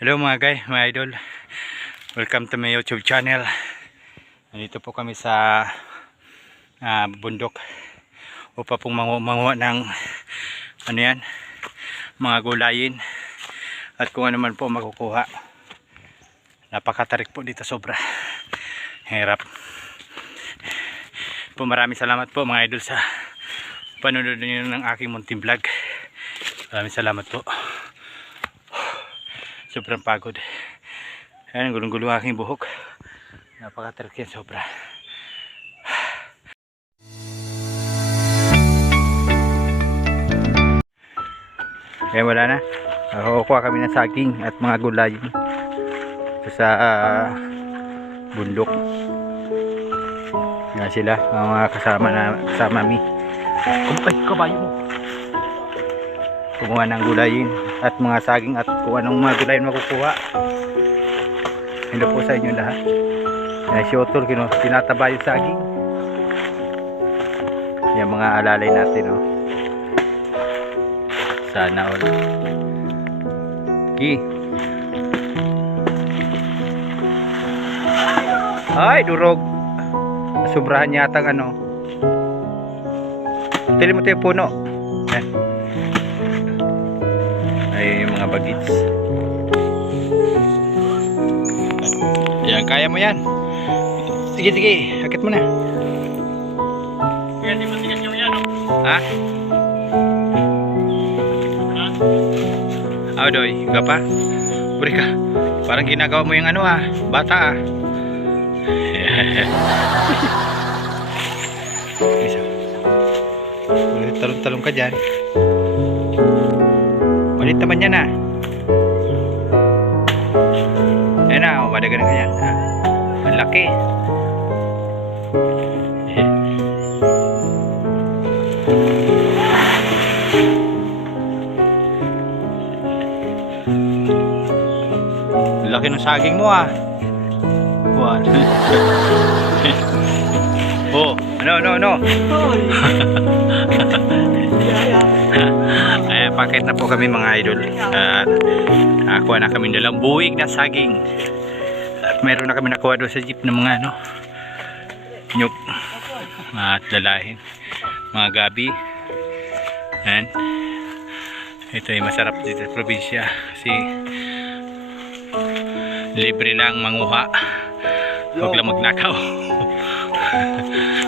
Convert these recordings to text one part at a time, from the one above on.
Hello mga guys, mga idol. Welcome to my YouTube channel. Nandito po kami sa ah, bundok upang pong mangu manguha ng ano yan, mga gulayin at kung ano man po makukuha. Napakatarik po dito sobra. Hirap. Po maraming salamat po mga idol sa panonood niyo ng aking munting vlog. Maraming salamat po. Sobrang pagod. Ayan, gulong-gulo ang aking buhok. Napakatarik yan, sobra. Kaya wala na. Kukuha kami ng saging at mga gulay. Sa ah, bundok. Yan sila, mga kasama na kasama mi. Ay, kabayo mo. Kumuha ng gulayin at mga saging at kung anong mga gulayin makukuha. Hello po sa inyo lahat. Yan si Otol, kino, tinataba yung saging. Yan mga alalay natin, oh. Sana all. Ki. Ay, durog. Sobrahan yata ano. Tili mo tayo puno. Ayun yung mga bagits. Yan, kaya mo yan. Sige, sige. Akit mo na. Kaya di matigas yung yan, oh. Ha? Ah, doy. Ka pa? Buri ka. Parang ginagawa mo yung ano ah. Bata ah. Isa. Ulit talong-talong ka dyan. Ulit naman yan ah. Ayan na, oh, madagan ka yan. Ah. Ang laki. Laki ng saging mo ah. Buwan. oh, ano, ano, ano. Ayan, paket na po kami mga idol. At nakakuha na kami dalang buwig na saging. At meron na kami nakuha doon sa jeep ng mga ano, nyug. At lalahin. Mga gabi. Ayan. Ito ay masarap dito sa probinsya kasi libre lang manguha. Huwag lang magnakaw.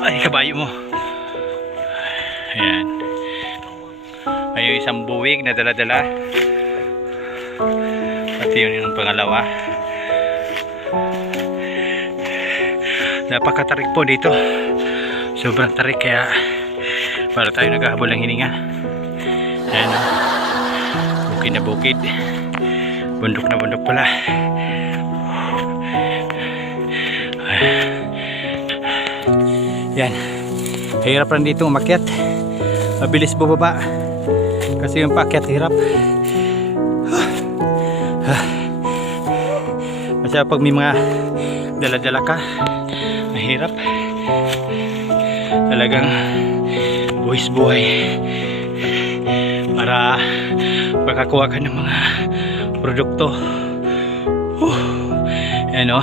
Ay, kabayo mo. Ayan. Ayun isang buwig na dala-dala. At yun yung pangalawa. Napakatarik po dito. Sobrang tarik kaya para tayo naghahabol ng hininga. Ayan o. Bukid na bukid. Bundok na bundok pala. Yan. Hirap lang dito umakyat. Mabilis bubaba. Kasi yung paakyat hirap. Kasi pag may mga dala-dala ka, mahirap. Talagang buwis buhay para makakuha ka ng mga produkto. Uh, ano?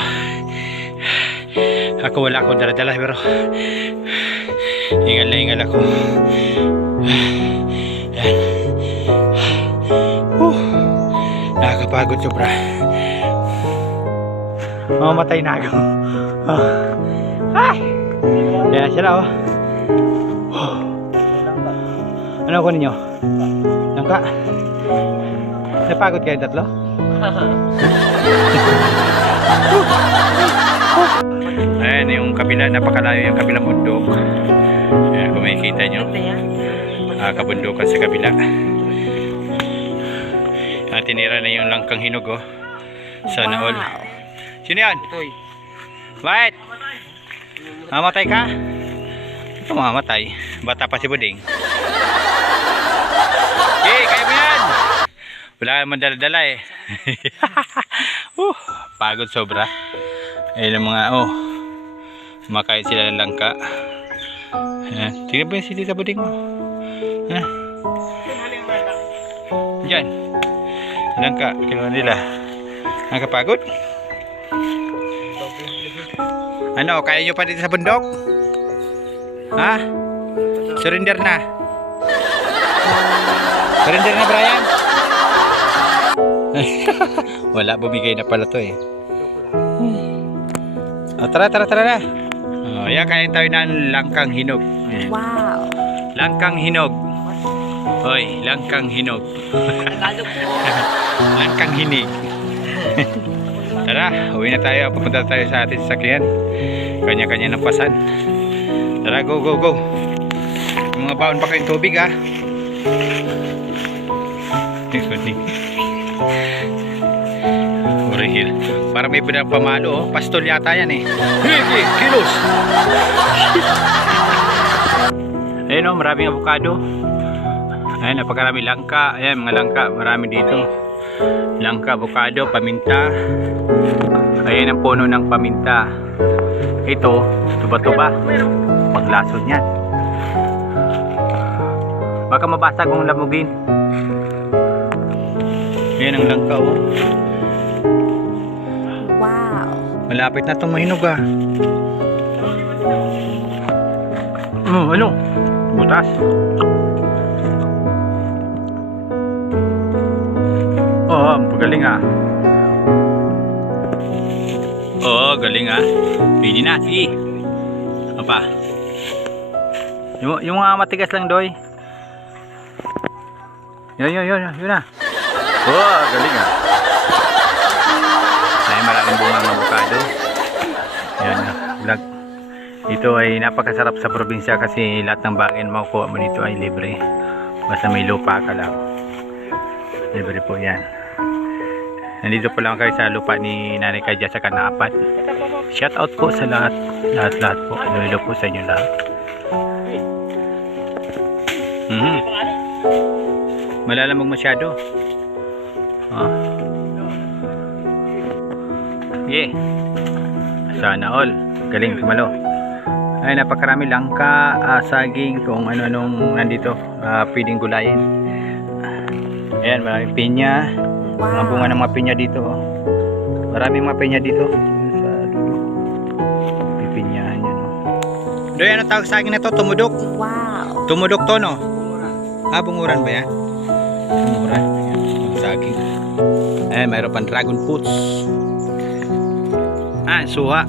Ako wala akong dala-dala pero hingal na hingal ako. Nakakapagod sobra. Mamatay na ako. Oh. Ay! Yan sila oh. Oh. Ano ko ninyo? Langka? Napagod kayo tatlo? Ayan yung kabila, napakalayo yung kabilang bundok. Ayan, kung makikita nyo, ah, kabundukan sa kabila. Ah, tinira na yung langkang hinog oh. Sana all. Sino yan? Toy. Bakit? Mamatay ka? Ito mamatay. Bata pa si Buding. Okay, kaya mo yan! Wala naman dala-dala eh. uh, pagod sobra. Ayun ang mga, oh. Makain sila ng langka. Ayan. Tingnan ba yung si Tita Buding mo? Ha? Diyan. Langka, kinuha nila. Nakapagod? Ano, kaya nyo pa dito sa bundok? Ha? Surrender na. Surrender na, Brian. Wala, bumigay na pala to eh. Oh, tara, tara, tara na. Oh, yan, kaya tayo ng langkang hinog. Ayan. Wow. Langkang hinog. Hoy, langkang hinog. langkang hinig. Tara, uwi na tayo. Pupunta tayo sa ating sasakyan. Kanya-kanya ng pasan. Tara, go, go, go. Yung mga baon pa kayong tubig, ha? Sorry. Urihil. Para may pinang pamalo, oh. Pastol yata yan, eh. Higi, kilos! Ayun, oh, maraming avocado. Ayan, napakarami langka. Ayan, mga langka. Marami dito. Langka, avocado, paminta. Ayan ang puno ng paminta. Ito, tuba-tuba. Paglasod niyan. Baka mabasag kung lamugin. Ayan ang langka, oh. Wow. Malapit na itong mahinog, ah. Oh, ano? Butas. Oh, galing ah. Oo, galing ah. Pwede na, sige. Ano pa? Yung, yung mga matigas lang, Doy. Yun, yun, yun, yun na. Oh, galing ah. Ay, maraming bunga ng avocado. Yan na, vlog. Ito ay napakasarap sa probinsya kasi lahat ng bagay na makukuha mo dito ay libre. Basta may lupa ka lang. Libre po yan. Nandito po lang kayo sa lupa ni Nanay Kadya sa Kanaapat. Shout out po sa lahat. Lahat-lahat po. Iloilo po sa inyo lahat. Mhm. Malalamog masyado. Ah. Yeah. Sana all. Galing tumalo. Ay, napakarami langka, ah, saging, kung ano-anong nandito. ah, pwedeng gulayin. Ayan, maraming pinya. Mga bunga ng mga pinya dito. Oh. Maraming mga pinya dito. Sa dulo. Pipinyahan yun. Oh. Doy, ano tawag saging na to? Tumudok. Wow. Tumudok to, no? Ah, bunguran ba yan? Bunguran. Ayan, yung saging. Ayan, mayroon pang dragon fruits. Ah, suha.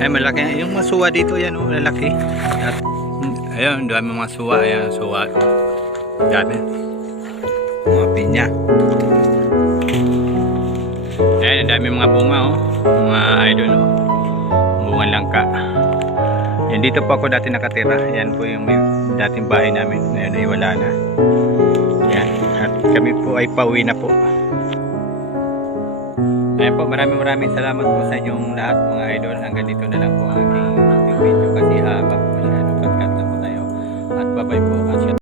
Ay, malaki. Yung mga suha dito, yan, oh, lalaki. At, ayun, dami mga suha. Ayan, suha. Dami. Mga pinya. Ayan, ang dami mga bunga, oh. Mga idol, oh. Bunga langka. Yan, dito po ako dati nakatira. Yan po yung dating bahay namin. Ngayon ay wala na. Yan. At kami po ay pauwi na po. Ayan po, maraming maraming salamat po sa inyong lahat mga idol. Hanggang dito na lang po ang aking video kasi habang masyado kat na po tayo. At bye po. At